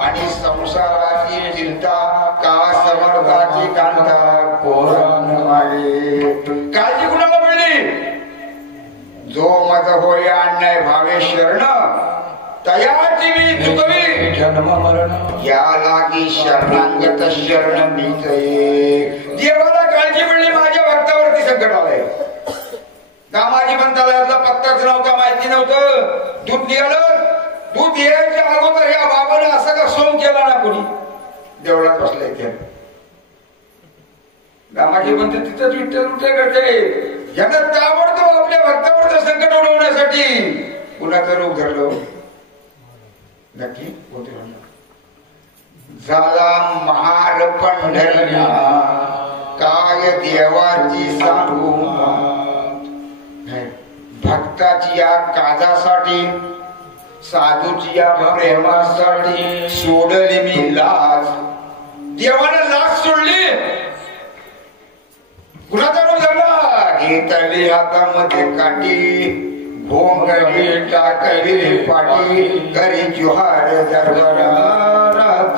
आणि संसाराची चिंता का समर्थाची कांता कोरण मागे. काळजी कुणाला पडली? जो मज होय अन्याय भावे शरण तयाची मी चुकवी जन्म मरण या लागी शरणांगत शरण मीच. देवाला काळजी पडली माझ्या भक्तावरती संकट आलंय. दामाजी पंताला पत्ताच नव्हता, माहिती नव्हतं. दूध निघालं, दूध यायच्या अगोदर या बाबाने असं का सोंग केला ना कुणी. देवळात बसलाय त्या दामाजी पंत तिथंच विठ्ठल विठ्ठल करते. यानं ताबडतोब आपल्या भक्तावरचं संकट उडवण्यासाठी कुणाचं रूप धरलं. नक्की होते झाला महार पंढरला काय देवाची सांगू. भक्ताची या काजासाठी साधूची या प्रेमासाठी सोडली मी लाज. देवाने लाज सोडली. कुणाचा रूप धरला? घेतली हातामध्ये काठी भोंगली टाकली पाठी करी जुहार दरबारात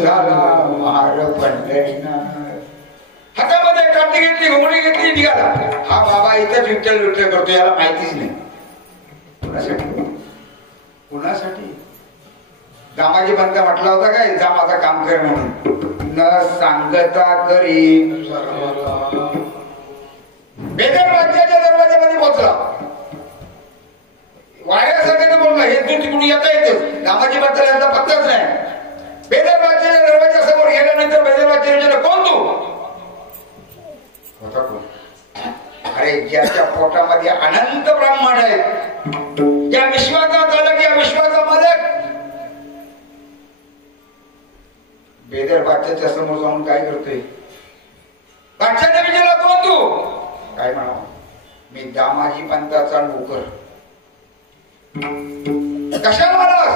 झाला महार पंढरीनाथ. हातामध्ये काठी घेतली, घोंगडी घेतली, निघाला. हा बाबा इथंच विठ्ठल विठ्ठल करतो, याला माहितीच नाही. कुणासाठी? कुणासाठी? दामाजी पंत म्हटला होता काय जा माझा काम कर म्हणून. न सांगता करी बेदर राज्याच्या दरवाजामध्ये पोहोचला. वाड्यासारख्याने बोलला हे तू तिकडून येता येतेच. दामाजी पंताला यांचा पत्ताच नाही. बेदर राज्याच्या दरवाजासमोर गेल्यानंतर बेदर राज्य विचारलं कोण तू? होता कोण? अरे ज्याच्या पोटामध्ये अनंत ब्रह्मांड आहेत, या विश्वाचा चालक, या विश्वाचा मालक. बेदर बादशाच्या समोर जाऊन काय करतोय? बादशाने विचारला कोण तू? काय म्हणावं? मी दामाजी पंताचा नोकर. कशाला महाराज?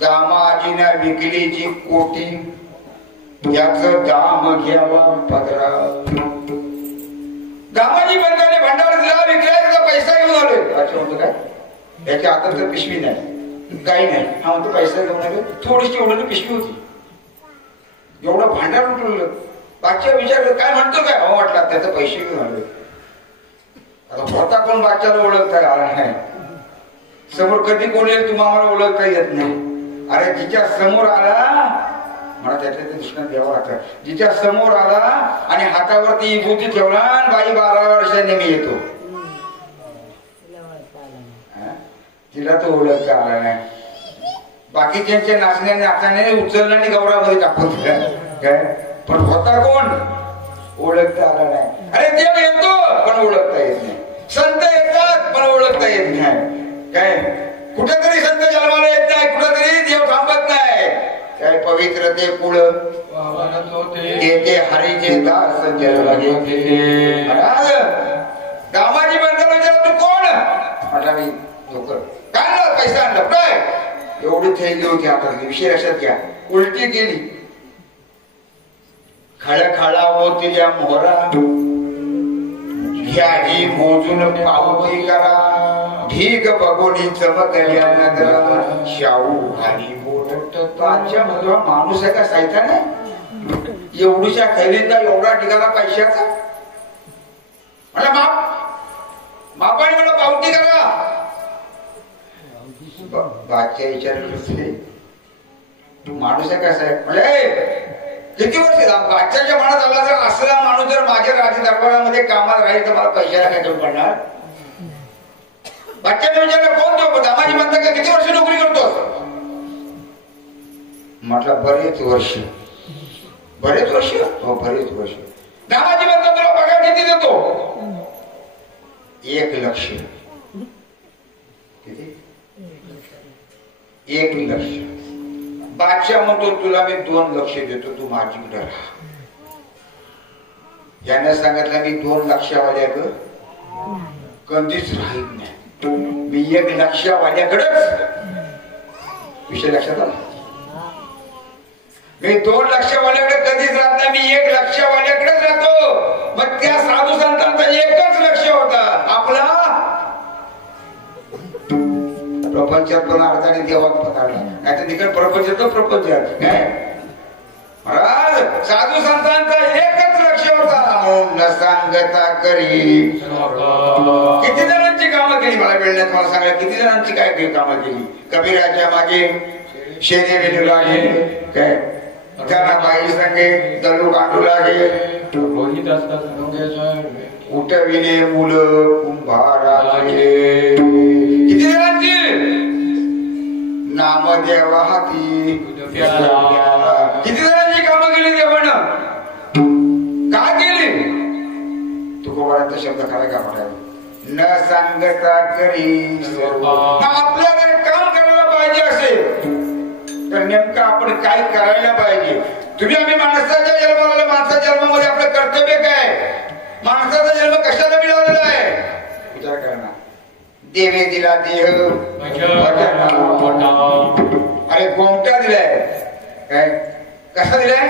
दामाजीने विकली जी कोटी त्याचं दाम घ्यावा पदरा. दामाजी पंताने भंडार दिला, विकलाय, त्याचा पैसा घेऊन आलोय. अच्छा म्हणतो काय? याच्या हातात तर पिशवी नाही, काही नाही. हा म्हणतो पैसा घेऊन आलो. थोडीशी एवढी पिशवी होती, एवढं भांडार उठवलं. बादशाह विचारलं काय म्हणतो काय? हो म्हटला त्याचे पैसे घेऊन आलोय. आता होता कोण बादशाला ओळखता आला नाही. समोर कधी कोण येईल तुम्हाला ओळखता येत नाही. अरे जिच्या समोर आला मला त्याच्या दृष्टीने द्यावा आता. जिच्या समोर आला आणि हातावरती विभूती ठेवला, बाई 12 वर्षाने मी येतो. तिला तो ओळखता आला नाही. बाकीच्या नाचण्याने नाचण्याने उचलला आणि गौरामध्ये टाकून दिला काय. पण होता कोण? ओळखता आला नाही. अरे देव येतो पण ओळखता येत नाही. संत येतात पण ओळखता येत नाही काय. कुठेतरी संत जन्माला येत नाही, कुठेतरी देव थांबत नाही काय. पवित्र ते कुळ ते हरीचे दास जन्मला घेतले. दामाजी पंताला विचारलं तू कोण? म्हटलं मी नोकर. काय आणलं? पैसा आणला. काय? एवढी थैली होती हातात. विषय लक्षात घ्या. उलटी केली. खळखळा होती मोहरा घ्याही मोजून पावती करा. ढीग बघोनी चमकल्या नगरा शाहू घाली बोलत. आजच्या मधला माणूस आहे का साहित्या नाही. एवढीच्या थैलीचा एवढा ढिगाला पैशाचा. मला मापाने मला पावती करा. बादशाह विचारले माणूस आहे का साहेब? म्हणजे किती वर्ष बादशाच्या मनात आला जर असला माणूस जर माझ्या राज दरबारामध्ये कामाला राहील तर मला पैशाला काय देऊ पडणार. बादशाने विचारलं कोण तो? दामाजी म्हणता का किती वर्ष नोकरी करतो? म्हटलं बरेच वर्ष. बरेच वर्ष? हो बरेच वर्ष. दामाजी म्हणता तुला पगार किती देतो? 1 लाख. किती? 1 लाख. बादशाह म्हणतो तुला मी 2 लाख देतो, तू माझीकडे राहा. याने सांगितलं मी 2 लाखावाल्या कधीच राहीत नाही. मी 1 लाखावाल्याकडेच. विषय लक्षात आला? मी 2 लाखावाल्याकडे कधीच राहत नाही. मी 1 लाखावाल्याकडेच राहतो. मग त्या साधू संतांचा एकच लक्ष होता आपला प्रपंचातून अर्थाने देवात पताडला, नाही तर तिकडे प्रपंच तो प्रपंचात काय. महाराज साधू संतांचा एकच लक्ष होता, म्हणून न सांगता करी. किती जणांची कामं केली मला वेळण्यात, मला सांगा किती जणांची काय कामं केली. कबीराच्या मागे शेणे वेणू लागे, काय त्यांना बाई सांगे दलू कांडू लागे, उठविले मुलं कुंभाराचे. किती जणांची नामदेवा हाती, किती जणांची कामं केली देवानं, काय केली. तुकोबारांचा शब्द खरा का म्हणाला, न सांगता करी. आपल्याला काम करायला पाहिजे असेल तर नेमकं आपण काय करायला पाहिजे. तुम्ही आम्ही माणसाच्या जन्माला, माणसाच्या जन्मामध्ये आपलं कर्तव्य काय, माणसाचा जन्म कशाला मिळालेला आहे विचार करा ना. देवे दिला देह, अरे कोणता दिलाय, काय कसा दिलाय.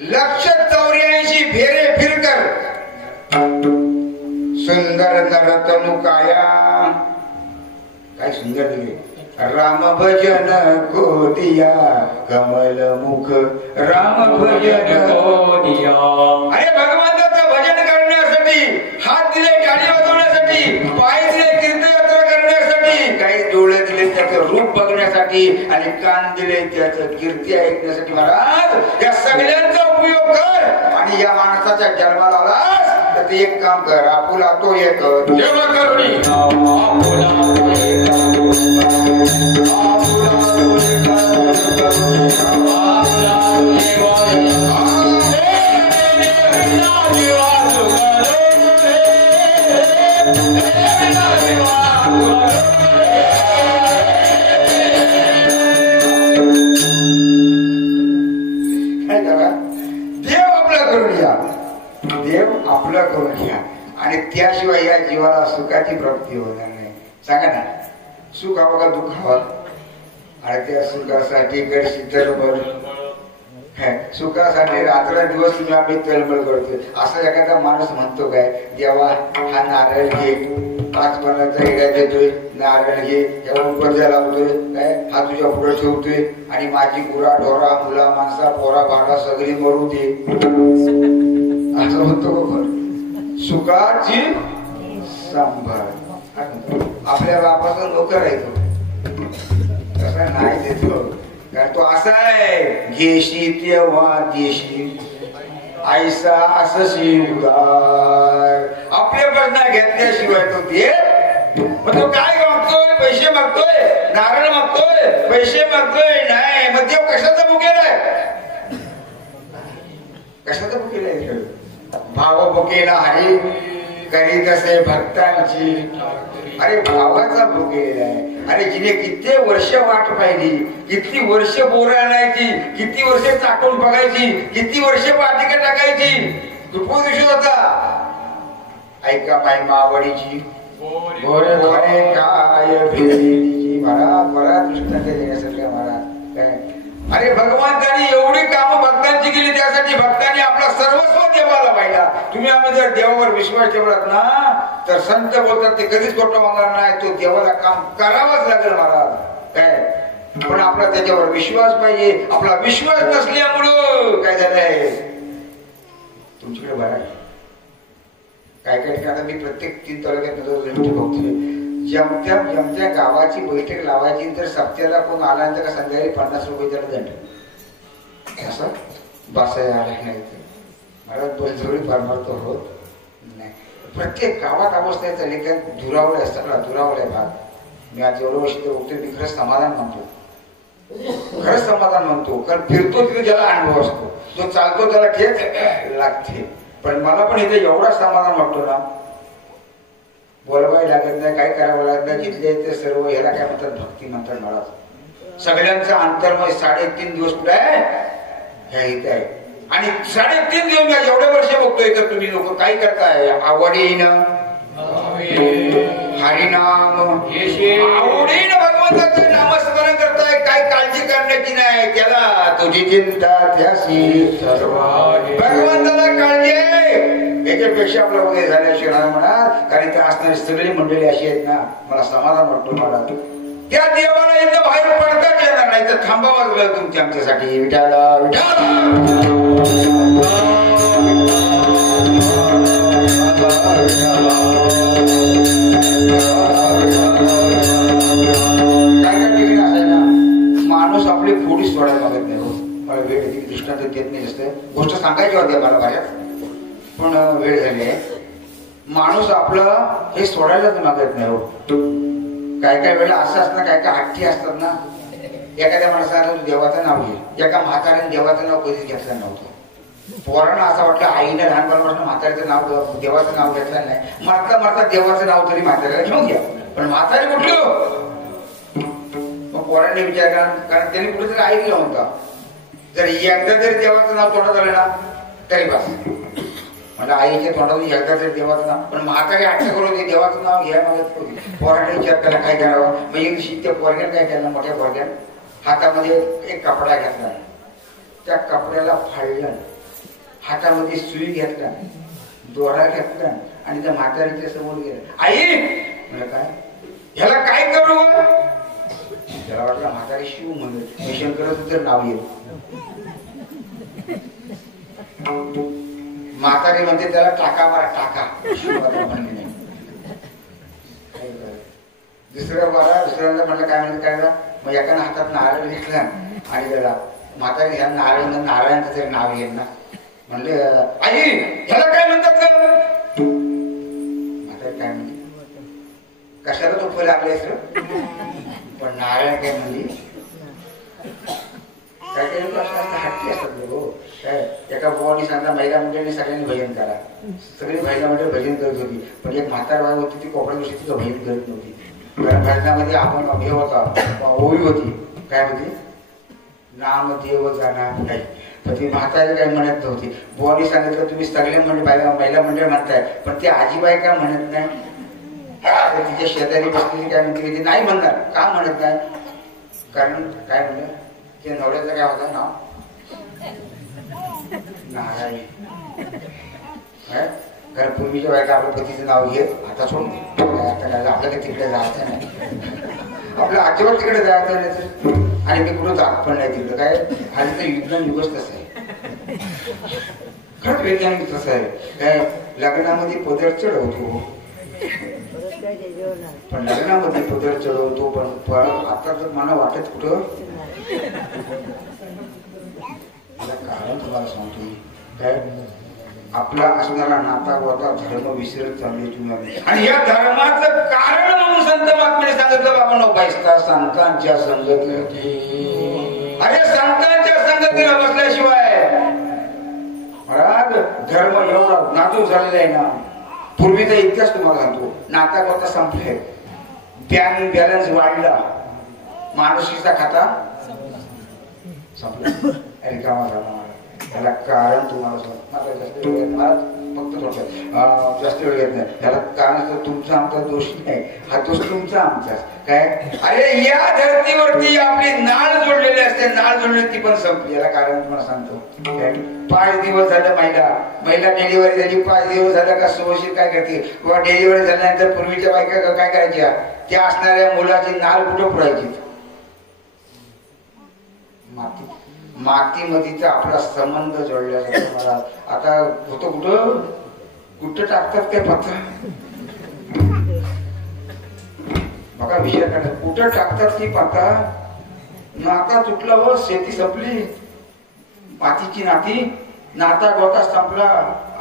184 फेरे फिरकर सुंदर नरतनु काया, काय सुंदर दिले. राम भजन को दिया कमल मुख, राम भजन को दिया. अरे भगवंताचं भजन करण्यासाठी हात दिले गाडी वाजवण्यासाठी, पाय दिले तीर्थयात्रा करण्यासाठी, काही डोळे दिले त्याचं रूप बघण्यासाठी, आणि कान दिले त्याचं कीर्ती ऐकण्यासाठी. महाराज या सगळ्यांचा उपयोग कर, आणि या माणसाच्या जन्माला आलास तर ते एक काम कर, आपुला तो एक देवा करुणी. देव आपलं करून घ्या, आणि त्याशिवाय या जीवाला सुखाची प्राप्ती होणार नाही. सांगा ना, सुख हवं का दुःख हवं, आणि त्या सुखासाठी करशी तळमळ, सुखासाठी रात्र दिवस तुम्ही आम्ही तळमळ करतोय. असं एखादा माणूस म्हणतो काय, देवा हा नारळ घे, 5 पानाचा हिरा देतोय, नारळ घे, या उपरजा लावतोय, काय हा तुझ्या पुढे ठेवतोय, आणि माझी गुरा ढोरा मुला माणसा पोरा भाडा सगळी मरू दे, असं म्हणतो बरोबर. सुखाची सांभाळ. आपल्या बापाचा नोकर आहे तो, तसा नाही देतो, कारण तो असा आहे, घेशी तेव्हा देशी ऐसा असशी उदार. आपल्याकडनं घेतल्याशिवाय तो देत. मग तो काय मागतोय, पैसे मागतोय, नारळ मागतोय, पैसे मागतोय, नाही मग देव कशाचा भुकेलाय, कशाचा भुकेलाय. भाव भुकेला हरी करीत असे भक्तांची. अरे भावाचा भुकेला आहे. अरे जिने किती वर्ष वाट पाहिली, किती वर्ष बोरं आणायची, किती वर्ष चाकून बघायची, किती वर्ष पाटिका टाकायची, दुपो दिवशी होता. ऐका माई मावडीची काय महाराज, बरा दृष्टांत देण्यासाठी महाराज काय. अरे भगवंतांनी एवढी कामं भक्तांची केली, त्यासाठी भक्तांनी आपला सर्वस्व देवाला पाहिला. तुम्ही आम्ही जर देवावर विश्वास ठेवलात ना, तर संत बोलतात ते कधीच खोटं होणार नाही. तो देवाला काम करावाच लागेल महाराज काय. पण आपला त्याच्यावर विश्वास पाहिजे. आपला विश्वास नसल्यामुळं काय झालंय तुमच्याकडे बघा, काय काय ठिकाणी मी प्रत्येक 3 तालुक्यात बघतोय, जमत्या गावाची बैठक लावायची, तर सप्त्याला कोण आल्यानंतर का संध्याकाळी 50 रुपये त्याला दंड, असं बसायला आले नाही. मला बळजबरी परमार्थ होत नाही. प्रत्येक गावात अवस्था चालली, काय दुरावलं असतं ना, दुरावलं भाग. मी आज एवढं वर्ष बघतोय, मी खरंच समाधान म्हणतो, खरंच समाधान म्हणतो. कारण फिरतो तिथे ज्याला अनुभव असतो, जो चालतो त्याला ठेच लागते. पण मला पण इथे एवढा समाधान वाटतो ना, बोलवाय लागत नाही, काय करावं लागत नाही. जिथले ते सर्व ह्याला काय म्हणतात, भक्ती म्हणतात. मला सगळ्यांचा अंतर्मय 3.5 दिवस कुठे आहे, ह्या इथे आहे. आणि 3.5 दिवस मी एवढे वर्ष बघतोय, तर तुम्ही लोक काय करताय, आवडीनं हरिनाम, आवडीनं भगवंताचं नामस्मरण करताय. काय काळजी करण्याची नाही, त्याला तुझी चिंता त्याशी भगवंताला काळजी आहे. याच्यापेक्षा आपलं वगैरे झाल्याशिवाय म्हणा, कारण इथे असणारी सगळी मंडळी अशी आहेत ना, मला समाधान वाटतो. मला त्या देवाला एकदा बाहेर पडताच येणार नाही तर थांबावंच लागेल तुमच्या आमच्यासाठी. विठाला विठाला माणूस आपली फोडी सोडायला मागत नाही. मला वेळ दृष्टांत देत नाही. जास्त गोष्ट सांगायची होती मला बाहेर पण वेळ झाली आहे. माणूस आपलं हे सोडायलाच मागत नाही. हो काय काय वेळेला असं असतं, काय काय हट्टी असतात ना. एखाद्या माणसाला देवाचं नाव घे, एका म्हाताऱ्याने देवाचं नाव कधीच घेतलं नव्हतं. पोरांना असं वाटलं आईने लहानपणापासून म्हाताऱ्याचं नाव देवाचं नाव घेतलं नाही. मरता मरता देवाचं नाव तरी म्हाताऱ्याला घेऊन घ्या. पण म्हातारी कुठलं मग पोरांनी विचार करा, कारण त्यांनी कुठेतरी ऐकलं होतं. जर एकदा जरी देवाचं नाव तोंडात आलं ना तरी बस. मला आईच्या तोंडातून एकदा तरी देवाचं नाव. पण म्हातारी हट्ट करून ते देवाचं नाव घ्यायला मागत होती. पोरांनी विचार केला काय करावं. मग एक दिवशी त्या पोरग्यानं काय केलं, मोठ्या पोरग्यानं हातामध्ये एक कपडा घेतला, त्या कपड्याला फाडलं, हातामध्ये सुई घेतला, दोरा घेतला आणि त्या म्हातारीच्या समोर गेला. आई म्हणलं काय ह्याला काय करू. त्याला वाटलं म्हातारी शिव म्हणत शंकराचं तर नाव येईल. म्हातारी म्हणते त्याला टाका मारा टाका. शिवाला म्हणले नाही. दुसऱ्यांदा म्हणलं काय म्हणलं काय. मग एकानं हातात नारळ घेतला आणि त्याला म्हातारी ह्या नारायणाचं तरी नाव येईल ना. म्हणले आई ह्याला काय म्हणतात का. म्हातारी काय म्हणते कशाला तो फळ लागले पण नारायण काय म्हणली. काय काय लोक असं हट्टी असतात. हो काय एका बुवानी सांगता महिला मंडळीने सगळ्यांनी भजन करा. सगळी महिला मंडळ भजन करत होती. पण एक म्हातार बाई होती ती कोपऱ्या दिवशी तिचं भजन करत नव्हती. कारण भजनामध्ये आपण हे होता ओवी होती. काय होती नाम देव जाणार काही. पण ती म्हातारी काय म्हणत नव्हती. बुवानी सांगितलं तुम्ही सगळे महिला मंडळ म्हणताय पण ती आजीबाई का म्हणत नाही. तिच्या शेजारी बसलेली काय म्हणते ती नाही म्हणणार. का म्हणत नाही कारण काय म्हणलं ते नवऱ्याचं काय होतं नाव नारायण. कारण पूर्वीच्या बायका आपल्या पतीचं नाव घेत आता सोडून आता काय आपलं काही तिकडे जायचं नाही. आपलं अजिबात तिकडे जायचं नाही. आणि मी कुठं जात पण नाही तिकडं. काय खाली तर युद्ध युगच तसं आहे. खरंच वैज्ञानिक तसं आहे. काय लग्नामध्ये पदर चढवतो पण लग्नामध्ये पदर चढवतो पण आता तर मला वाटत कुठं कारण तुम्हाला सांगतो काय आपला असणारा नाता गोता धर्म विसरत चालले तुम्ही. आणि या धर्माचं कारण म्हणून संत महात्म्याने सांगितलं बाबा बाईस्ता संतांच्या संगती. अरे संतांच्या संगतीला बसल्याशिवाय धर्म एवढा नातू झालेला आहे ना. पूर्वीचा इतिहास तुम्हाला सांगतो. नाता गोता संपले, बँक बॅलन्स वाढला, माणुसकीचा खाता संपला, रिकामा झाला. याला कारण तुम्हाला फक्त थोडक्यात जास्त वेळ घेत नाही. याला कारण तुमचा आमचा दोष नाही. हा दोष तुमचा आमचा काय. अरे या धर्तीवरती आपली नाळ जोडलेली असते. नाळ जोडलेली ती पण संपली. याला कारण तुम्हाला सांगतो. 5 दिवस झालं महिला डिलिव्हरी झाली. 5 दिवस झालं का सुवशीर काय करते किंवा डिलिव्हरी झाल्यानंतर पूर्वीच्या बायका काय करायच्या त्या असणाऱ्या मुलाची नाळ कुठं पुरायची मातीमध्ये आपला संबंध जोडला जातो. मला आता होतो कुठं टाकतात काय पत्र बघा विचार करतात. कुठं टाकतात की पाता नाता तुटला व शेती संपली. मातीची नाती नाता गोता संपला.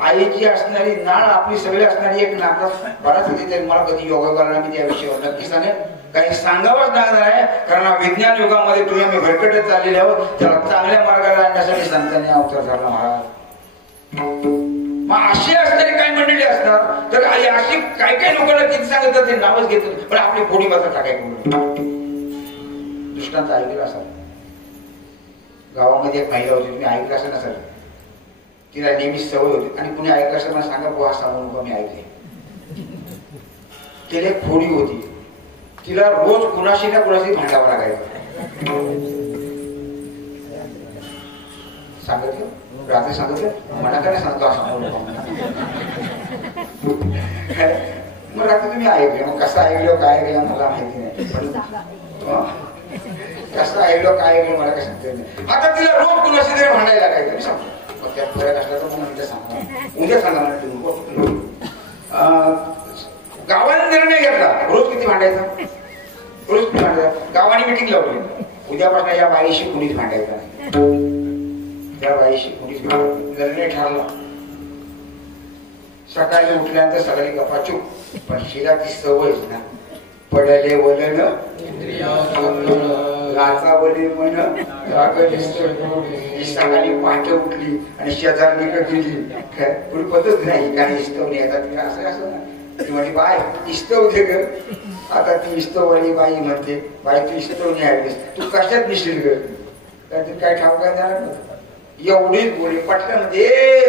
आईची असणारी नाळ आपली सगळी असणारी एक नाता. बराच कधी मला कधी योगा करायला मी त्या विषयावर नक्की सांगेल. काही सांगावंच लागणार आहे कारण विज्ञान युगामध्ये तुम्ही आम्ही भरकटत चाललेले आहोत. त्याला चांगल्या मार्गाला आणण्यासाठी संतांनी अवतार धरला महाराज. मग अशी असणारी काही मंडळी असतात तर अशी काही काही लोकांना किती सांगतात ते नावच घेतात पण आपली फोडी मात्र टाकायचं. दृष्टांत ऐकलं असाल. गावामध्ये एक महिला होती तुम्ही ऐकलं असं नसेल. तिला नेहमी सवय होती आणि कुणी ऐकलं असं मला सांगा बुवा सांगू नको मी ऐकले. तिला एक फोडी होती. तिला रोज कुणाशी ना कुणाशी भांडावं लागायचं. सांगितलं रात्री सांगितलं मला काय सांगतो असं. मग रात्री तुम्ही ऐकलं. मग कसं ऐकलं काय ऐकलं मला माहिती नाही. पण कसं आहे काय मला काय सांगता नाही. आता तिला रोज तुला तरी भांडायला काय तुम्ही सांगतो मग त्यात फरक असला तर मग उद्या सांगा उद्या सांगा मला तुम्ही. गावाने निर्णय घेतला रोज किती भांडायचा रोज किती भांडायचा. गावाने मिटिंग लावली उद्यापासून या बाईशी कुणीच भांडायचा नाही. त्या बाईशी कुणीच निर्णय ठरला. सकाळी उठल्यानंतर सगळे गपाचूप. पण हिला ती सवय ना पडले वलन लाचावले मन ही सकाळी पहाटे उठली आणि शेजारनी गेली पुढे पद्धत नाही काही इस्तवणी येतात असं असं ना. ती म्हणली बाय इस्तव दे ग. आता ती इस्तववाली बाई म्हणते बाई तू इस्तवणी आहेस तू कशात मिशील ग तू काय ठाव काय झालं एवढीच बोली पटल्यामध्ये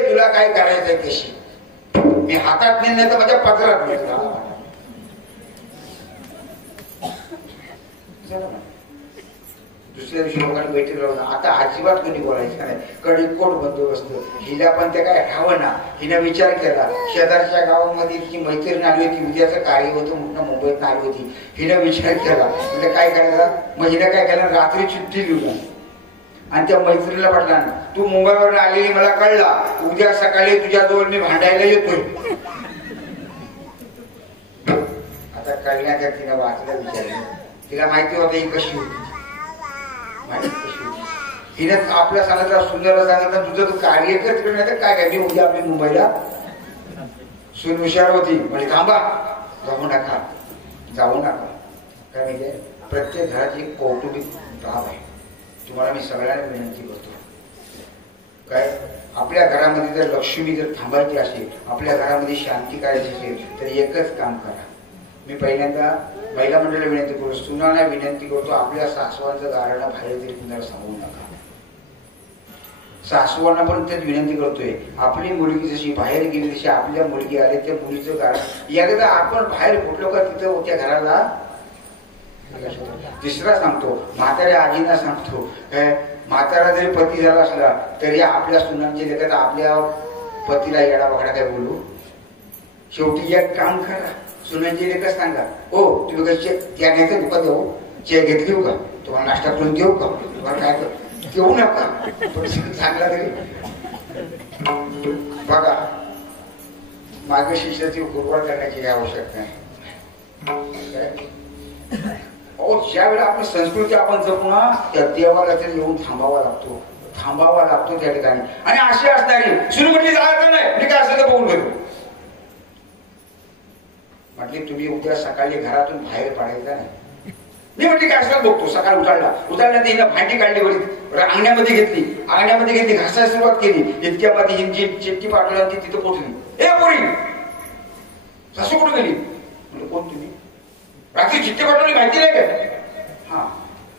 तुला काय करायचंय कशी मी हातात नाही तर माझ्या पदरात घेतला. दुसऱ्या दिवशी लोकांनी बैठक लावून आता अजिबात कोणी बोलायचं नाही. कडीकोट बंदोबस्त. हिला पण ते काय हवं ना. हिनं विचार केला शेजारच्या गावामध्ये ती मैत्रीण आली होती उद्याचं कार्य होतं म्हणून मुंबईत आली होती. हिनं विचार केला म्हणजे काय करायचा मग हिनं काय केलं रात्री चिठ्ठी लिहून आणि त्या मैत्रिणीला पाठला तू मुंबईवरून आलेली मला कळला उद्या सकाळी तुझ्याजवळ मी भांडायला येतोय. आता कळण्याच्या तिनं वाचलं विचारलं तिला माहिती होतं ही कशी होती हिने आपल्या सांगितलं सुंदरला सांगितलं तुझं तू कार्य कर तिकडे नाही तर काय काय मी उद्या आपली मुंबईला सून हुशार होती म्हणजे थांबा जाऊ नका काय माहितीये प्रत्येक घराची एक कौटुंबिक बाब आहे. तुम्हाला मी सगळ्यांना विनंती करतो काय आपल्या घरामध्ये जर लक्ष्मी जर थांबायची असेल आपल्या घरामध्ये शांती करायची असेल तर एकच काम करा. मी पहिल्यांदा महिला मंडळाला विनंती करतो सुनांना विनंती करतो आपल्या सासवांचं गारणं बाहेर तरी कुणाला सांगू नका. सासवांना पण तेच विनंती करतोय आपली मुलगी जशी बाहेर गेली तशी आपल्या मुलगी आली त्या मुलीचं गारण एकदा आपण बाहेर फुटलो का तिथं त्या घराला. तिसरा सांगतो म्हाताऱ्या आजींना सांगतो म्हातारा जरी पती झाला असला तरी आपल्या सुनांचे देखत आपल्या पतीला येडा वाकडा काय बोलू. शेवटी एक काम करा सुनांची लेखच सांगा हो तुम्ही कशी त्या घ्यायचं दुका देऊ चे घेतली का तुम्हाला नाश्ता करून देऊ का तुम्हाला काय कर देऊ नका पण चांगला तरी बघा मागे शिष्याची गुरवाड करण्याची आवश्यकता नाही. ज्या वेळेला आपली संस्कृती आपण जपू ना त्या देवाला तरी येऊन थांबावा लागतो त्या ठिकाणी. आणि अशी असणारी सुरू म्हटली जायचं नाही मी काय असं तर बघून घेतो म्हटली तुम्ही उद्या सकाळी घरातून बाहेर पडायचा नाही. मी म्हटली काय असं बघतो सकाळी उतारल्यानंतर हिनं भांडी काढली बरी अंगण्यामध्ये घेतली घासायला सुरुवात केली. इतक्यामध्ये हिंची चिठ्ठी पाठवली ती तिथं पोचली. ए पोरी सासू कुठे गेली म्हणजे कोण तुम्ही रात्री चिठ्ठी पाठवली माहिती नाही का. हा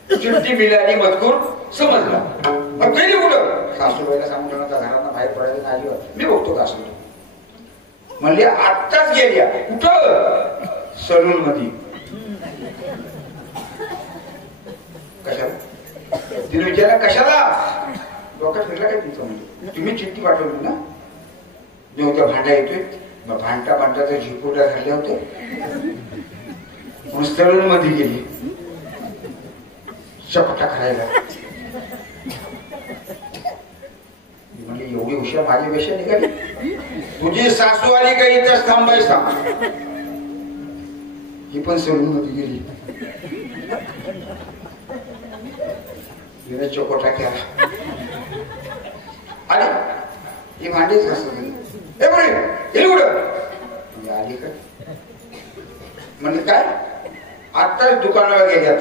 चिठ्ठी मिळाली मजकूर समजला मग गेली कुठं सासूबाईला सांगून घरात बाहेर पडायचं नाही मी बघतो का असं म्हणले आत्ताच गेल्या कुठं सलून मध्ये. कशाला तिने विचारला कशाला डोक्यात फिरला काय तुमचं म्हणजे तुम्ही चिठ्ठी पाठवली ना मी उद्या भांडा येतोय मग भांडता तर झिपुटा झाले होते म्हणून सलून मध्ये गेली चपटा खायला. म्हणजे एवढी हुशार माझ्यापेक्षा निघाली. तुझी सासू आली का इथंच थांबाय सांग. ही पण सलून मध्ये गेली तिने चोकोटा केला आणि ही भांडीच घासत हे बरे गेली कुठं आली का म्हणजे काय आत्ताच दुकानाला गेल्यात.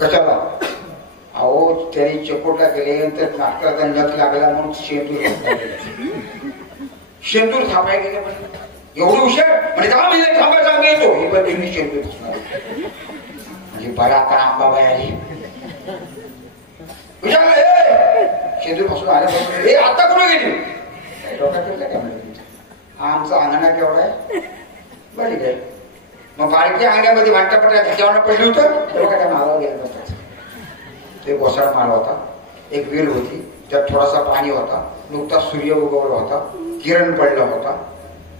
कशाला अहो त्यांनी चकोटा केल्यानंतर नाटकाचा नख लागला म्हणून शेंदूर थांबाय गेले एवढी हुशार म्हणजे थांबाय सांग येतो हे पण त्यांनी शेंदूर म्हणजे बरा आता आंबाबाई आली शेंदूर पासून आल्या आता कुठे गेली डोक्यात काय म्हणजे आमचा अंगणा केवढा आहे बरी काय मग बारक्या अंगामध्ये भांटापट्या त्याच्यावर पडली होतं तेव्हा काय मालावर गेला होता. ते गोसाड माल होता एक वेल होती त्यात थोडासा पाणी होता नुकता सूर्य उगवला होता किरण पडला होता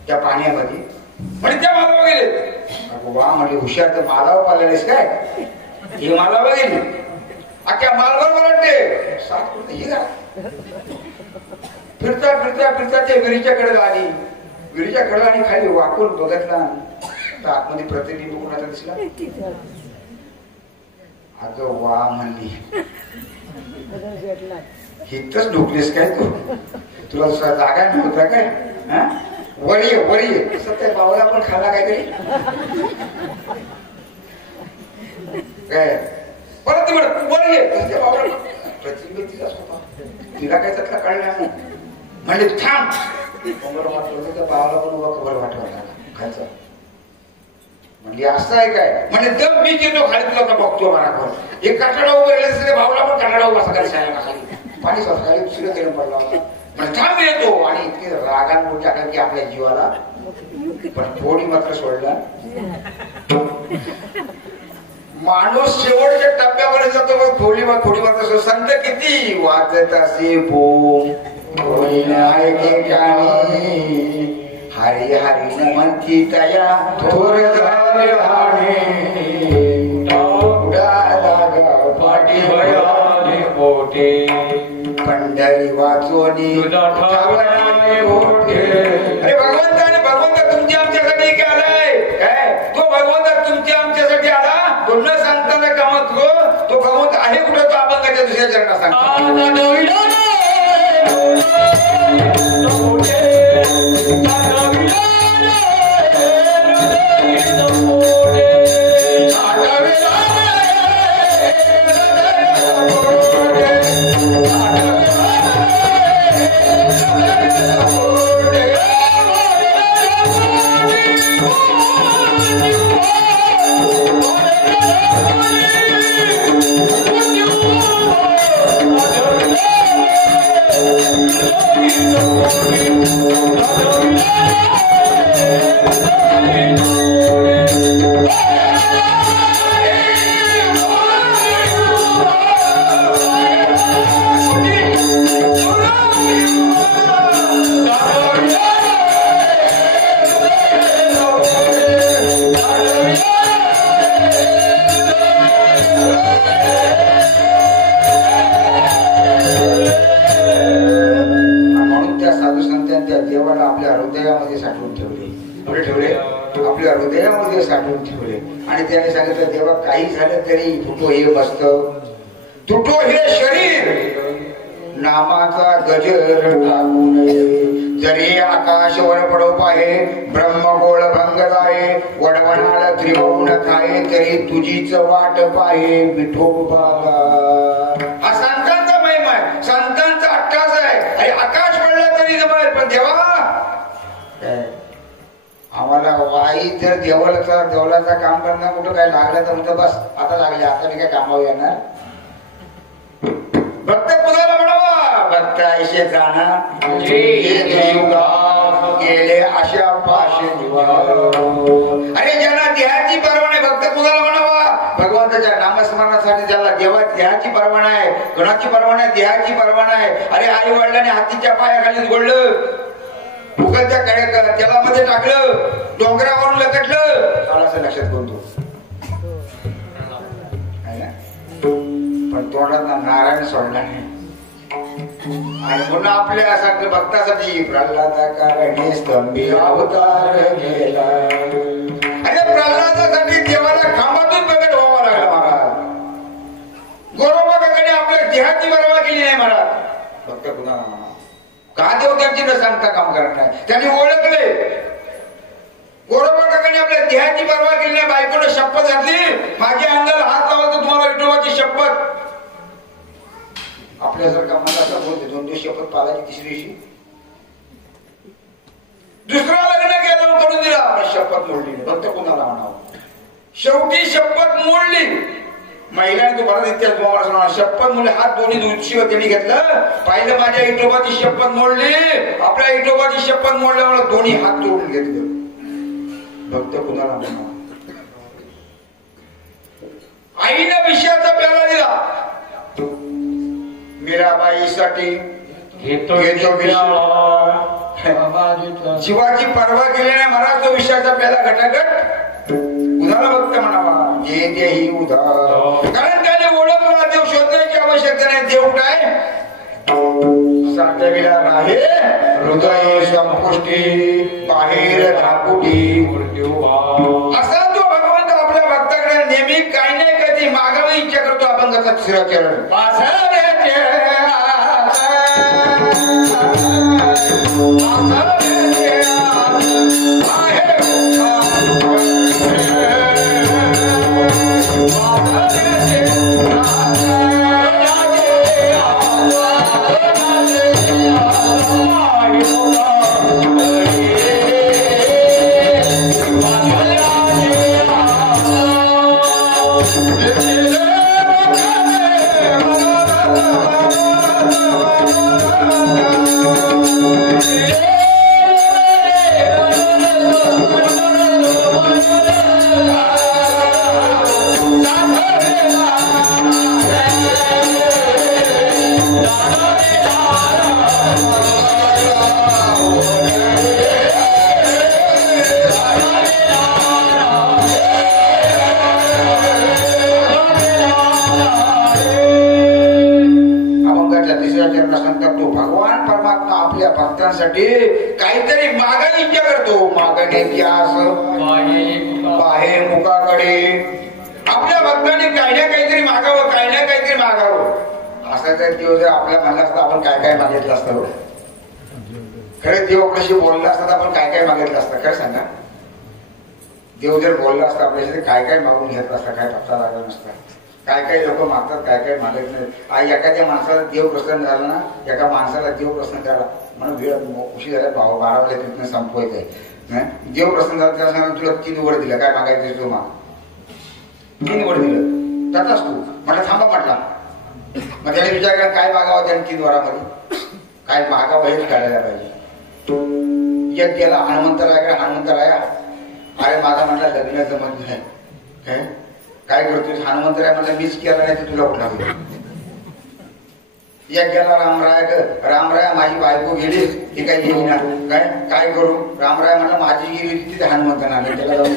त्या पाण्यामध्ये म्हणजे त्या मालावर गेले वा म्हणजे हुशार तर मालावर पाहिलेस काय हे मला बघेल अख्ख्या मालभर वाटते 7 कोटी ही का फिरता फिरता फिरता ते विहिरीच्याकडे आली. विहिरीच्याकडे आणि खाली वाकून बघितला तर आतमध्ये प्रतिबिंब कोणाचा दिसला. अगं वा म्हणली हिथच ढोकलीस काय तू, तुला जागा नव्हता काय. वरी वरी सत्य बावला पण खाला काहीतरी काय परत ती म्हणत वरी आहे बावला प्रतिबिंब तिचाच होता. तिला काय त्यातला कळलं नाही. म्हणजे थांब वाटलं त्या बावला पण उभा खबर वाटवला खायचा. म्हणजे असं आहे काय म्हणजे दम मी घेतो खाली तुला का बघतो मला कोण एक काटाडा उभं राहिले भावला पण काटाडा उभा सकाळी शाळेला खाली पाणी सकाळी दुसरं तेल पडला होता. म्हणजे थांब येतो आणि इतके रागान बोल टाकत की आपल्या जीवाला पण थोडी मात्र सोडला. माणूस शेवटच्या टप्प्यावर जातो थोडी मात्र संत किती वाचत असे बोम हरी हरी न म्हणती तया थोर पंढरी वाचोनी अरे भगवंत तुमच्या आमच्यासाठी आलाय काय. तो भगवंत तुमच्या आमच्यासाठी आला तो न सांगताना कामत तो भगवंत आहे कुठं तो अभंगाच्या दुसऱ्या चरणात सांगतो. आणि त्याने सांगितलं देवा काही झालं तरी तुटो हे मस्त तुटो हे शरीर नामाचा गजर टाकू नये. जरी आकाश वर पडो पाहे ब्रह्मगोळ भंग जाये वडवणाला त्रिभुवन थाये तरी तुझीच वाट पाहे विठोबा. हा संतांचा महिमा आहे, संतांचा अट्टास आहे. आणि आकाश पडला तरी जमल पण देवा आम्हाला वाई जर देवलाचा काम करणं कुठं काय लागलं तर म्हणतो बस आता लागले आता मी काय कामावर येणार. भक्त पुजाला म्हणावा भक्त ऐशे जाणार गेले अशा पाशे. अरे ज्यांना देहाची पर्वा नाही भक्त पुजाला म्हणावा भगवंताच्या नामस्मरणासाठी ज्याला देवा देहाची पर्वा नाही गुणाची पर्वा नाही देहाची पर्वा नाही. अरे आई वडिलांनी हातीच्या पायाखाली गोडलं फुकलच्या तेलामध्ये टाकलं डोंगरावरून लकटलं असं लक्षात बोलतो पण तोंडात नारायण सोडला नाही. आणि म्हणून आपल्या भक्तासाठी प्रल्हादाकारणे स्तंभी अवतार गेला. अरे प्रल्हादासाठी देवाला खांबातून प्रकट व्हावा लागला महाराज. गोरोबाकाकडे आपल्या देहाची पर्वा केली नाही महाराज. भक्त कुणाला का देव त्यांची न सांगता काम करत नाही. त्यांनी ओळखले गोरोबाकाकडे आपल्या देहाची पर्वा केली नाही. बायकोने शपथ घातली माझ्या अंगाला हात लावतो तुम्हाला विठोबाची शपथ. आपल्यासारखा मला असं बोलते 2 दिवस शपथ पाळायची तिसरी दिवशी दुसरा लग्न केलं करून दिला आपण शपथ मोडली. भक्त कुणाला म्हणावं. शेवटी शपथ मोडली. महिलांनी तो परत इतिहास शपथ मोडली. हात दोन्ही दिवशी त्यांनी घेतलं पाहिलं माझ्या विठोबाची शपथ मोडली. आपल्या विठोबाची शपथ मोडल्यामुळे दोन्ही हात तोडून घेतलं. भक्त कुणाला म्हणावं. आईनं विषयाचा प्याला दिला मीराबाईसाठी घेतो शिवाची पर्वा केली नाही महाराज. तो विषयाचा प्याला घटाघट कुणाला भक्त म्हणावा. जे देही उधार. कारण त्याने ओळखला देव शोधण्याची आवश्यकता नाही. देव काय साठविला राहे हृदय संपुष्टी बाहेर धापुटी असा जो भगवंत आपल्या भक्ताकडे नेहमी काही नाही कधी मागावी इच्छा करतो. आपण त्याचा शिरचरण भगवान परमात्मा आपल्या भक्तांसाठी काहीतरी मागायची इच्छा करतो. मागण्याची आस पाहे मुखाकडे. आपल्या भक्तांनी काही ना काहीतरी मागावं, काही ना काहीतरी मागावं. असं तर देव जर आपल्या म्हणला असता आपण काय काय मागितलं असतं. खरं देव आपल्याशी बोलला असता तर आपण काय काय मागितलं असतं. खरं सांगा, देव जर बोलला असता आपल्याशी काय काय मागून घेतलं असतं. काय पत्ता लागला नसता. काय काय लोक मागतात, काय काय मागत नाही. एखाद्या माणसाला देव प्रसन्न झाला ना, एका माणसाला देव प्रसन्न झाला म्हणून वेळ उशीर झाला, 12 वाजता तिथून संपवायचंय. देव प्रसन्न झाला त्याला सांगा तुला 3 वर दिलं, काय मागायचं तू माग. 3 वर दिलं त्याचाच तू म्हटलं थांबा म्हटला. मग त्याने विचार केला काय मागावं त्याने 3 वरामध्ये, काय मागावं हेच काढायला पाहिजे. एक गेला हनुमंतरायाकडे. हनुमंतराया अरे माझा म्हटला लग्न जमत नाही, काय करतोय. हनुमंतराय म्हटलं मीच केला नाही तर तुला कुठला. एक गेला रामराय. रामराय माझी बायको गेली, ती काही गेली ना, काय काय करू. रामराय म्हटलं माझी गेली तिथे हनुमंतांना त्याला जाऊन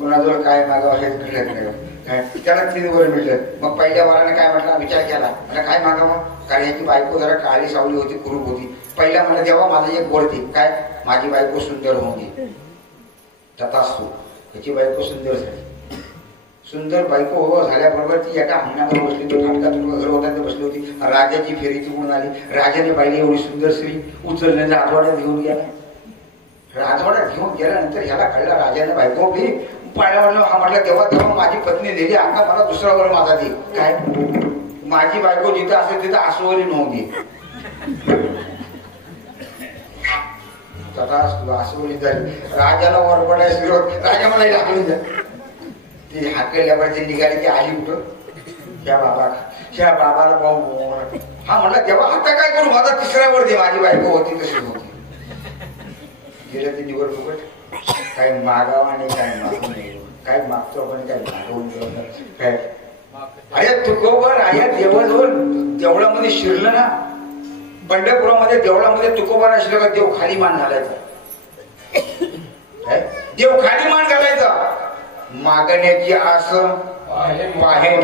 कोणाजवळ काय मागावं हेच कळत नाही. काय त्याला 3 वर मिळलं. मग पहिल्या वाराने काय म्हटलं विचार केला, म्हटलं काय मागावं. कारण याची बायको जरा काळी सावली होती, कुरूप होती. पहिल्या म्हटलं तेव्हा माझं एक गोड दे, काय माझी बायको सुंदर होऊन दे. तथास्तु याची बायको सुंदर झाली. सुंदर बायको झाल्याबरोबर ती एका अंगणामध्ये बसली होती. फाटकातून घर होता बसली होती. राजाची फेरी तिकडून आली. राजाने पाहिली एवढी सुंदर स्त्री, उचलण्याच्या राजवाड्यात घेऊन गेला. राजवाड्यात घेऊन गेल्यानंतर ह्याला कळला राजाने बायको आपली पाया म्हणलं. हा म्हटलं तेव्हा माझी पत्नी दिली, आता मला दुसरा वर माझा दे. काय माझी बायको जिथं असेल तिथं आसुवरी नव्हती. आसुवरी झाली. राजाला वर पडायला विरोध. राजा मला लागली द्या. ती हाकल्यावर ती निघाली की आली कुठं ह्या बाबाला पाहून. हा म्हटलं तेव्हा आता काय करू, माझा 3रा वर दे. माझी बायको होती तशी होती. गेलं ती निवड फुकट. काय मागावं आणि काय मागू नये. काय मागतो आपण काय मागवून काय. अरे तुकोबर आया देवाजवळ देवळामध्ये शिरलं ना, पंढरपुरामध्ये देवळामध्ये तुकोबार असलं का देव खाली मान घालायचा. देव खाली मान घालायचा. मागण्याची आस पाहे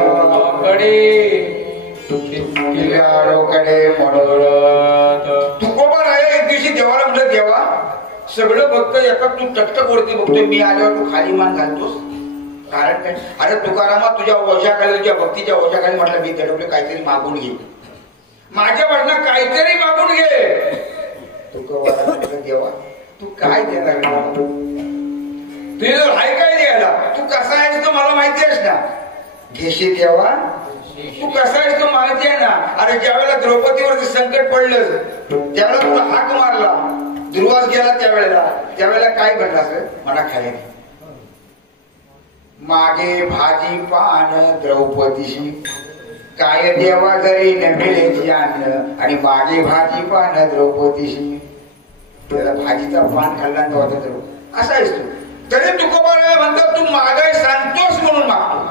तुकोबार आहे. एक दिवशी देवाला म्हटलं देवा सगळं भक्त एका तू टकटक वरती बघतोय, मी आल्यावर तू खाली मान घालतोस कारण काय. अरे तुकारामा तुझ्या ओझ्याखाली, तुझ्या भक्तीच्या ओझ्याखाली म्हटलं मी दडवले काहीतरी मागून घे. माझ्या वडिलांना काहीतरी मागून घे. तुकोबारा म्हटलं देवा तू काय देणार, तुझं हाय काय द्यायला. तू कसा आहेस तो मला माहिती आहेस ना. घेशी देवा तू कसा आहेस तो माहिती आहे ना. अरे ज्यावेळेला द्रौपदीवरती संकट पडलं त्यावेळेला तुला हाक मारला, दुर्वास गेला त्यावेळेला काय घडलं असं मला खाली. मागे भाजी पान द्रौपदीशी काय देवा जरी न मिळेची अन्न. आणि मागे भाजी पान द्रौपदीशी त्याला भाजीचा पान खाल्ला तर असा आहेस तू. तरी तुकोबारा म्हणतात तू मागाय सांगतोस म्हणून मागतो.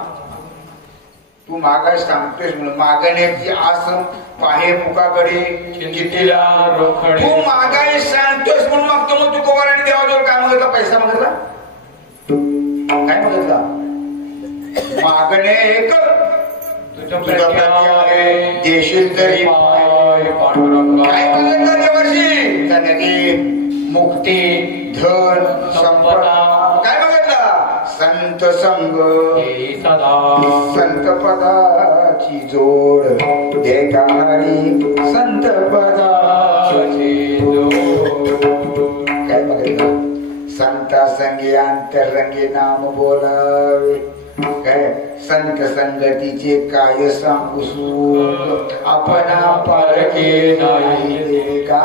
तू मागाय सांगतोस म्हणून. मागण्याची आस पाहे मुखाकडे कितीला रोखडे. तू मागाय सांगतोस म्हणून मागतो. मग तुकोबाराने देवाजवळ काय मागितला, पैसा मागितला. काय बघितला मागणे एक देशील तरी काय बघितलं देवर्षी तनगी मुक्ती धन संपदा काय बघितला संत संग संत पदाची जोड देखारी संत पदाची जोड काय बघितलं संता संगी अंतरंगी नाम बोलावे काय संत संगतीचे काय सांगू आपणा पारखे नाही का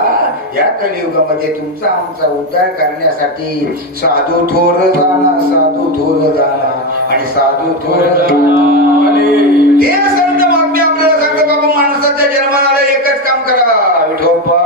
या कलियुगामध्ये तुमचा आमचा उद्धार करण्यासाठी साधू थोर जाणा आणि साधू थोर जाणा ते संत मागणी आपल्याला सांगतो बाबा माणसाच्या जन्माला एकच काम करा विठोबा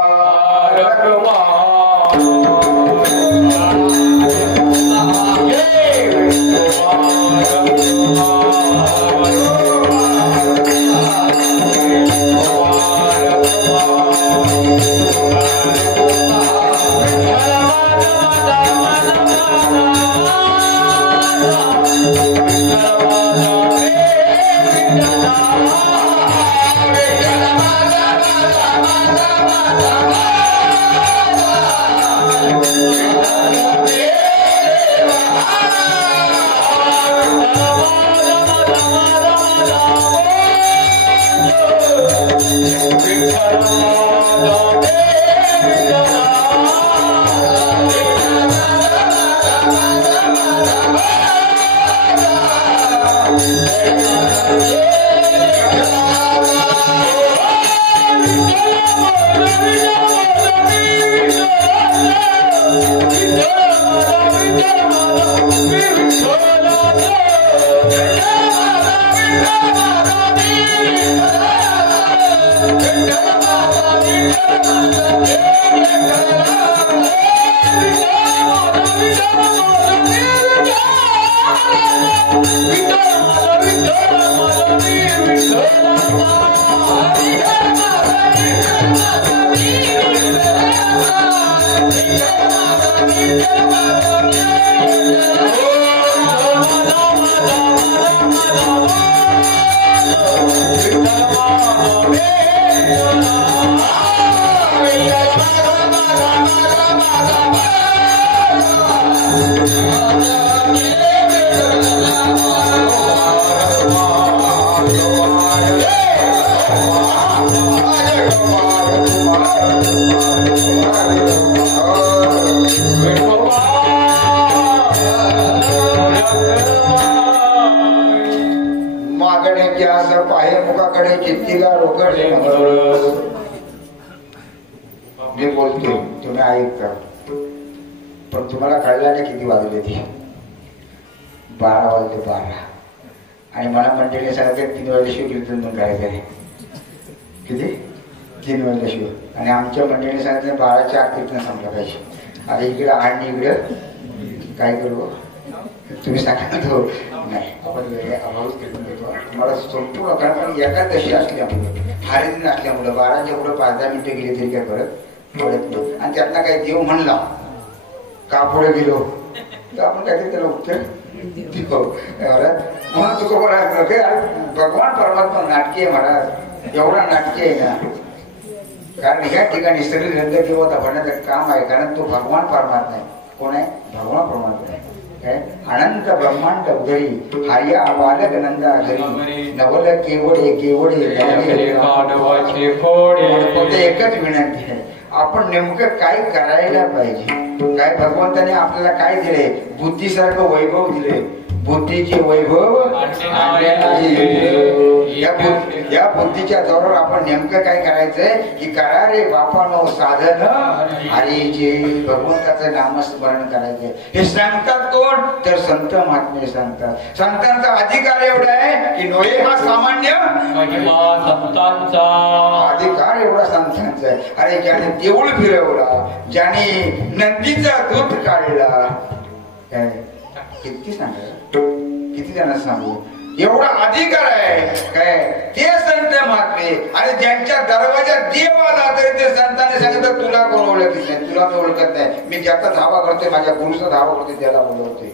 मी बोलतोय तुम्ही ऐकता पण तुम्हाला कळलं नाही किती वाजले ते 12 वाजले 12 आणि मला मंडळी सांगते 3 वाजता शिव कीर्तन पण करायचं आहे किती 3 वाजता शिव आणि आमच्या मंडळी सांगितलं 12च्या आत कीर्तन संपलं पाहिजे आता इकडे आणि इकडे काय करू तुम्ही सांगा तो नाही आपण अभावच कीर्तन देतो मला संपूर्ण कारण एकादशी असल्यामुळे हारिदिन असल्यामुळं 12च्या पुढे 5-10 मिनिटं गेली तरी काय परत आणि त्यातला काही देव म्हणला का पुढे गेलो तर आपण काहीतरी त्याला उत्तर म्हणून तुझं भगवान परमात्मा नाटकी आहे महाराज एवढा नाटकी आहे ना कारण ह्या ठिकाणी सगळी रंग देवता म्हणण्याचं काम आहे कारण तो भगवान परमात्मा आहे कोण आहे भगवान परमात्मा आहे अनंत ब्रह्मांड उदरी हरिया बालक नंदा घरी नवल केवडे एकच विनंती आहे आपण नेमकं काय करायला पाहिजे काय भगवंताने आपल्याला काय दिले बुद्धीसारखं वैभव दिले बुद्धीचे वैभव या बुद्धीच्या जोरावर आपण नेमकं काय करायचंय की करा रे बापानो साधन हरीचे भगवंताचं नामस्मरण करायचंय हे सांगतात कोण तर संत महात्मे सांगतात संतांचा अधिकार एवढा आहे की नोये हा सामान्य संतांचा अधिकार एवढा संतांचा आहे अरे ज्याने देऊळ फिरवला ज्याने नंदीचा दूध काढला काय किती सांगायला किती जणांना सांगू एवढा अधिकार आहे काय ते संत महात्मे आणि ज्यांच्या दरवाजात देव आला तरी ते संतांनी सांगितलं तुला कोण ओळखत नाही तुला मी ओळखत नाही मी ज्याचा धावा करतोय माझ्या गुरुचा धावा करतोय त्याला बोलवतोय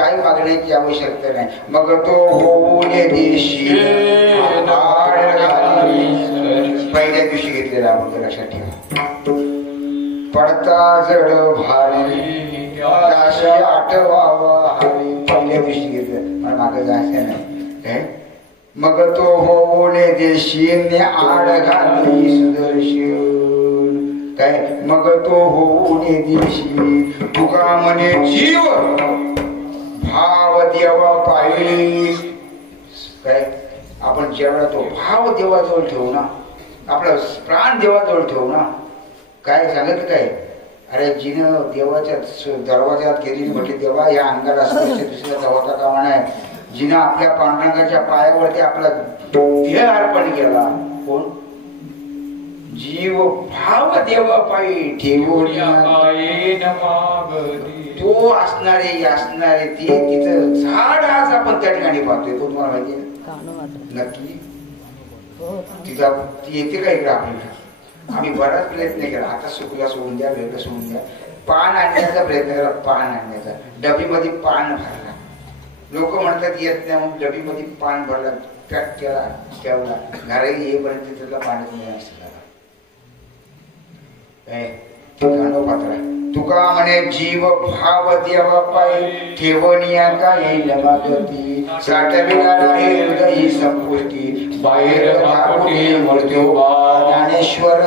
काही मागण्याची आवश्यकता नाही. मग तो होऊन देशी पहिल्या दिवशी घेतलेला आपण लक्षात ठेवा. पडता जड भारी दाशी आठवावा हवी पहिल्या दिवशी घेतलं मला मागे जायचं नाही काय. मग तो होऊन देशी आड घाली सुदर्शन काय. मग तो होऊन देशी तुका म्हणे जीव भाव देवा पाहिजे काय. आपण जेवढा तो भाव देवाजवळ ठेवू ना आपला प्राण देवाजवळ ठेवू ना काय सांगत काय. अरे जिनं देवाच्या दरवाज्यात गेली म्हटली देवा या अंगाला स्पर्श दुसऱ्या दवाचा कामा नाही. जिनं आपल्या पांडुरंगाच्या पायावरती आपला देह अर्पण केला कोण जीव भाव देवा पायी ठेवून तो असणारे ते तिथं झाड आज आपण त्या ठिकाणी पाहतोय. तो तुम्हाला माहिती आहे नक्की तिथं ती येते का इकडे आपल्याला. आम्ही बराच प्रयत्न केला. आता सुकला सोडून द्या वेगळं सोडून द्या. पान आणण्याचा प्रयत्न केला. पान आणण्याचा डबीमध्ये पान भरला. लोक म्हणतात येत नाही म्हणून डबीमध्ये पान भरला पॅक केला ठेवला. घरी येईपर्यंत त्याला पाण्यात नाही असं पात्र. तुका म्हणे जीव भाव देवा पायी ठेवणिया काही नमागती साठविला राही हृदयी संपुष्टी बाहेर ठाकुटी मृत्यूबा ज्ञानेश्वर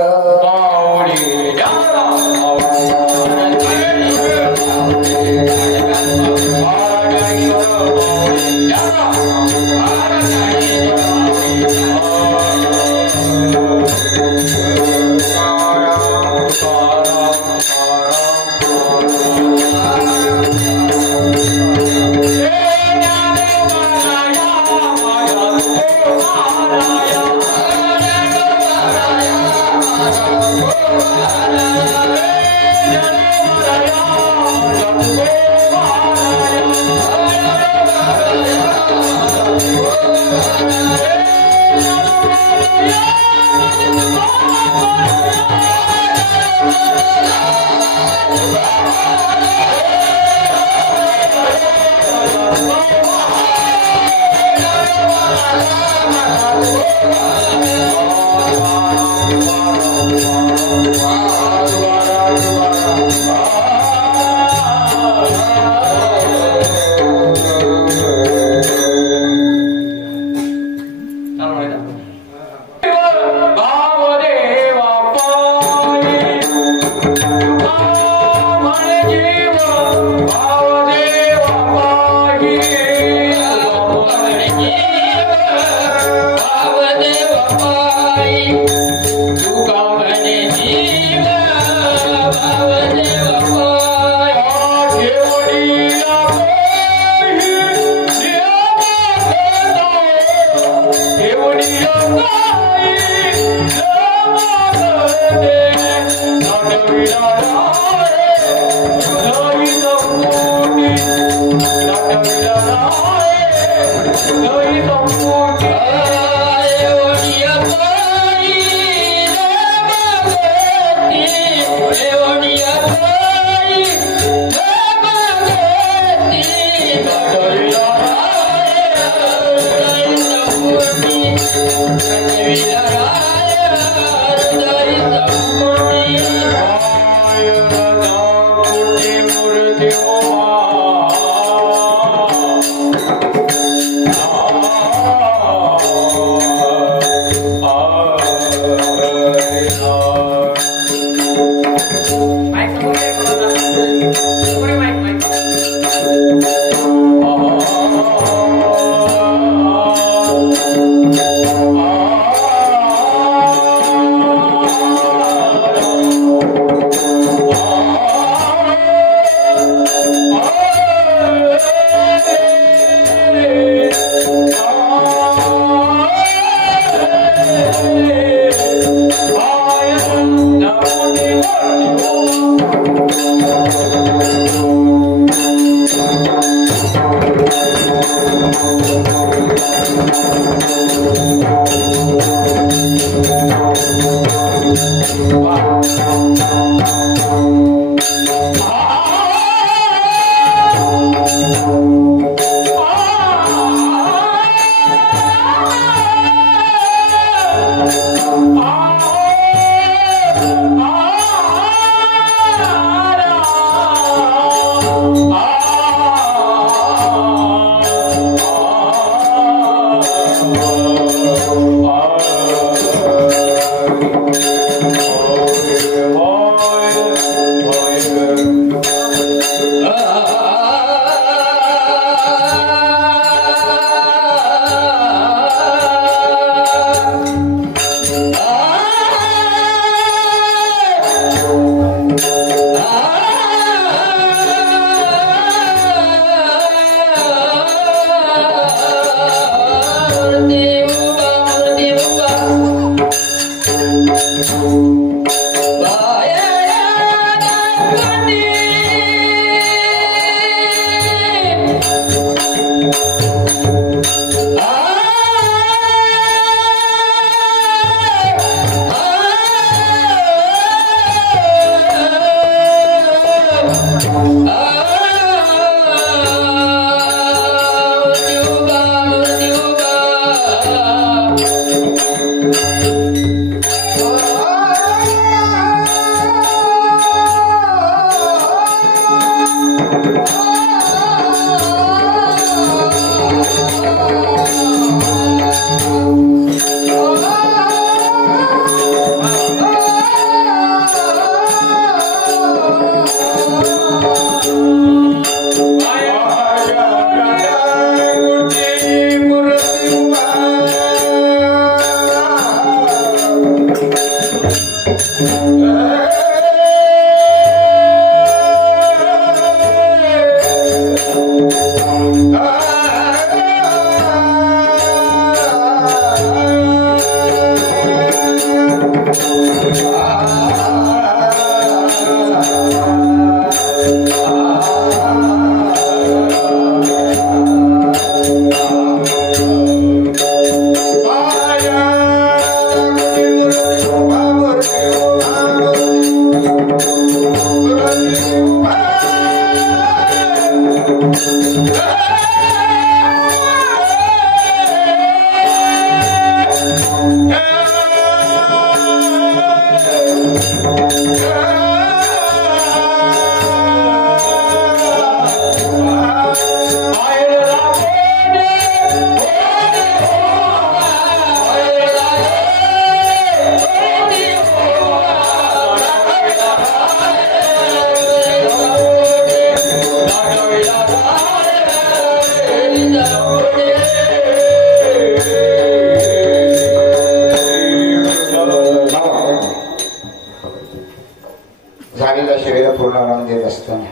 झालेल्या सेवेला पूर्ण आराम देत असताना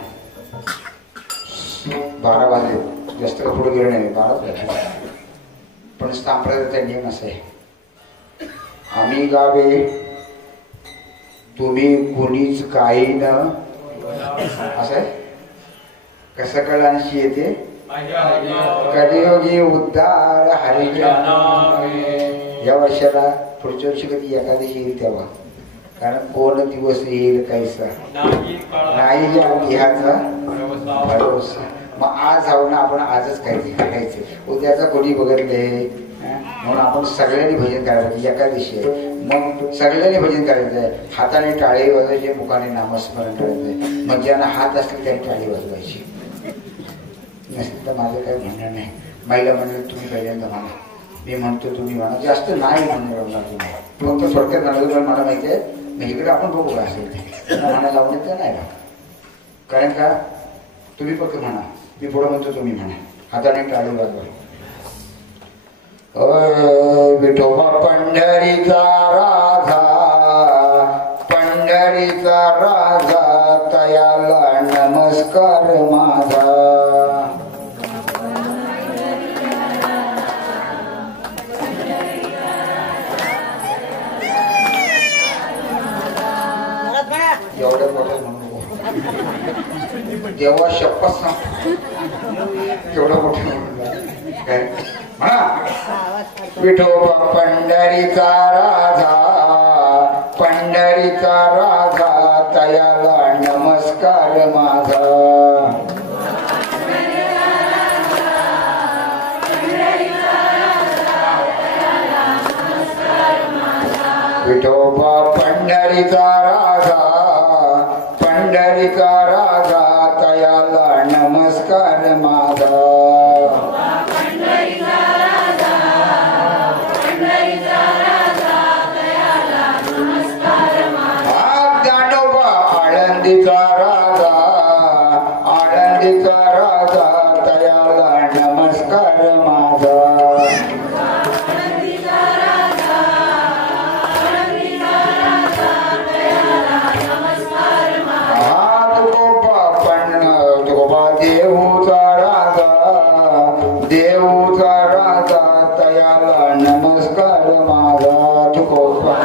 12 वाजले, जास्त पुढे गेलो नाही, 12 पण संप्रदायाचा नियम असा आहे, आम्ही गावे तुम्ही कुणीच काही न असं आहे. कसं कळलं आणि येते कलियोगी उद्धार हरीच्या नामे. या वर्षाला पुढच्या वर्षी कधी एकादशी येईल तेव्हा, कारण कोण दिवस येईल काहीसा नाही या ध्येयाचा भरोसा. मग आज जाऊन आपण आजच काहीतरी करायचं, उद्याचा कोणी बघत नाही म्हणून आपण सगळ्यांनी भजन करायचं. एकादशी आहे मग सगळ्यांनी भजन करायचं आहे. हाताने टाळे वाजवायचे, मुखाने नामस्मरण करायचंय. मग ज्यांना हात असतील त्यांनी टाळी वाजवायची. नसेल तर माझं काही म्हणणं नाही. महिला म्हणजे तुम्ही पहिल्यांदा म्हणा, मी म्हणतो तुम्ही म्हणा, जास्त नाही म्हणणार तुम्हाला. फक्त थोडक्यात म्हणलं मला माहिती आहे. मग इकडे आपण बघू का असेल ते म्हणायला लावणे तर नाही राहत. कारण का तुम्ही फक्त म्हणा, मी पुढं म्हणतो तुम्ही म्हणा. हाताने टाळी वाजवा. विठोबा पंढरीचा राजा, पंढरीचा राजा, तयाला नमस्कार माझा. एवढ्या मोठ्या म्हणू देवा शपथ सांग, तेवढं मोठं म्हणून काय म्हणा. विठोबा पंढरीचा राजा, पंढरीचा राजा, तयाला नमस्कार माझा. विठोबा पंढरीचा राजा, पंढरीचा राजा, तयाला नमस्कार माझा. आळंदीचा राजा, आळंदीचा राजा, तयाला नमस्कार माझा. तुकोबा देऊचा राजा, देऊचा राजा, तयाला नमस्कार माझा. तुकोबा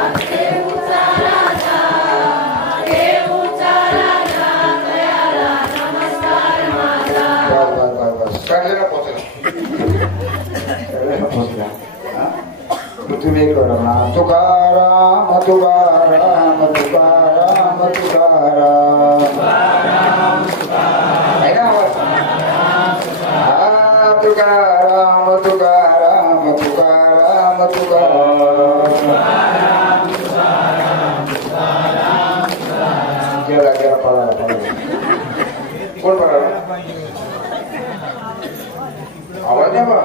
तुम्ही करा. तुकाराम तुकाराम तुकाराम तुकाराम आहे ना तुकाराम तुकाराम तुकाराम तुकाराम. गेला गेला पळाला पळाला. कोण पळाला? आवाज नाही बा.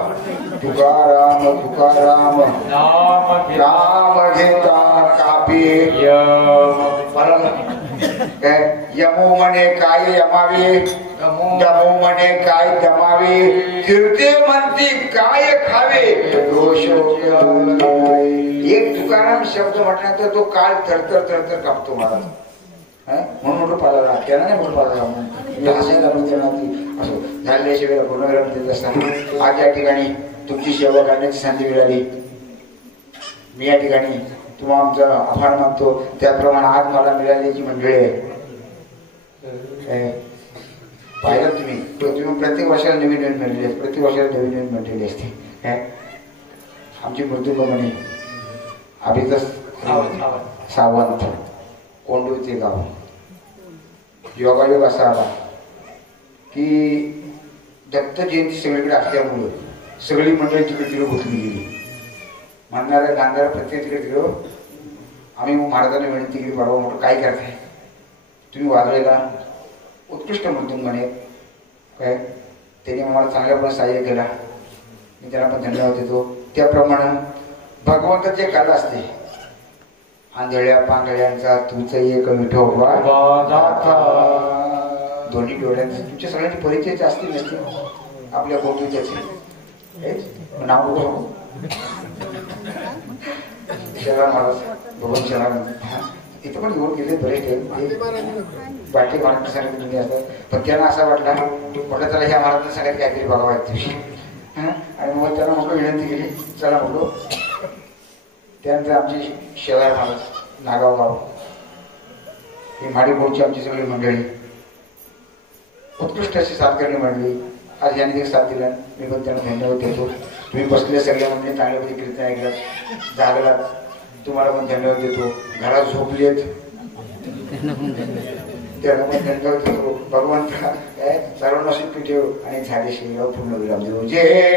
तुकाराम तुकाराम नाम घेता कापी यमू म्हणे काय यमावी, दमू म्हणे काय दमावी, कीर्ती म्हणती काय खावे. एक तुकाराम शब्द म्हटल्यानंतर तो काळ थरथर थरथर कापतो मला. म्हणून मोठं पाला त्याला नाही मोठं पाला हसायला पण त्यांना असं झाल्याशिवाय पूर्णविराम देत असताना आज या ठिकाणी तुमची सेवा करण्याची संधी मिळाली. मी या ठिकाणी तुम्हाला आमचा आभार मानतो. त्याप्रमाणे आज मला मिळालेली मंडळी आहे. पाहिलं तुम्ही प्रत्येक वर्षाला नवीन नवीन मिळालेली असते, प्रत्येक वर्षाला नवीन नवीन मिळालेली असते. आमची मृत्युंगमणी अभितस सावंत कोंडूचे गाव. योगायोग असा आला की दत्त जयंती सगळीकडे असल्यामुळं सगळी मंडळी तिकडे तिकडे घुसली गेली. म्हणणाऱ्या गांधार प्रत्येक तिकडे तिकडं. आम्ही महाराजांना विनंती केली, बाबा मोठं काय करताय तुम्ही वाजवायला उत्कृष्ट मृत्युंगणे काय. त्यांनी आम्हाला चांगल्यापणे सहाय्य केला, मी त्यांना पण धन्यवाद देतो. त्याप्रमाणे भगवंताची कला असते. आंधळ्या पांगळ्यांचा तुमचं एक विठोबा दोन्ही डोळ्यांचा. तुमच्या सगळ्यांचे परिचय असतील नसतील आपल्या गोष्टीचे नाव शरा महाराज भगवान शरा इथं पण घेऊन गेले बरेच बाटी महाराष्ट्रासाठी तुम्ही असतात. पण त्यांना असा वाटला म्हटलं चला ह्या महाराजांना सगळ्यात काहीतरी बघावं दिवशी. आणि मग त्यांना मोकळी विनंती केली, चला म्हटलो. त्यानंतर आमची शेजार महाराज नागाव गाव ही माडीपोळची आमची सगळी मंडळी उत्कृष्ट अशी साथ करणी मंडळी. आज यांनी एक साथ दिला, मी पण त्यांना धन्यवाद देतो. तुम्ही बसले सगळ्या म्हणजे चांगल्यापैकी कीर्तन ऐकलात, जागलात, तुम्हाला पण धन्यवाद देतो. घरात झोपलेत त्याला पण धन्यवाद देतो. भगवंता काय सर्वांना सुखी ठेव आणि झाले शिवराव पूर्ण विराम देऊ. जय